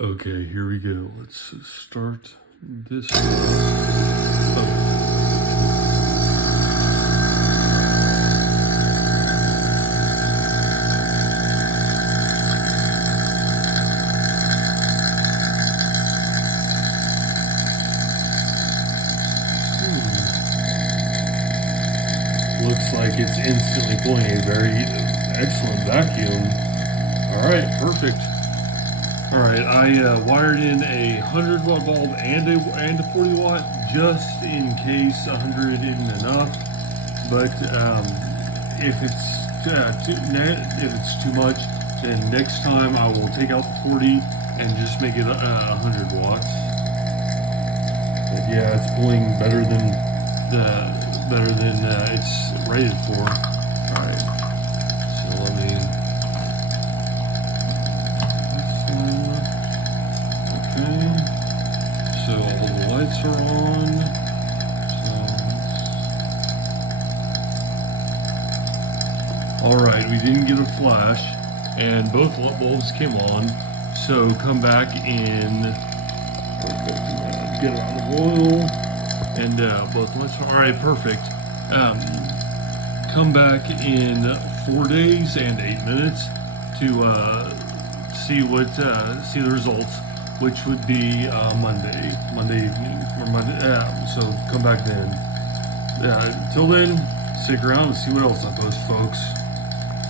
Okay, here we go. Let's start this. Okay. Looks like it's instantly pulling a very excellent vacuum. All right, perfect. All right, I wired in a 100-watt bulb and a 40-watt just in case 100 isn't enough. But if it's too much, then next time I will take out the 40 and just make it 100 watts. But yeah, it's pulling better than it's rated for. All right, so let me. Okay, so all the lights are on. All right, we didn't get a flash, and both bulbs came on. So come back in. Get out of oil, and both lights. All right, perfect. Come back in 4 days and 8 minutes to see the results, which would be Monday evening or Monday. So come back then. Until then, stick around and see what else I post, folks.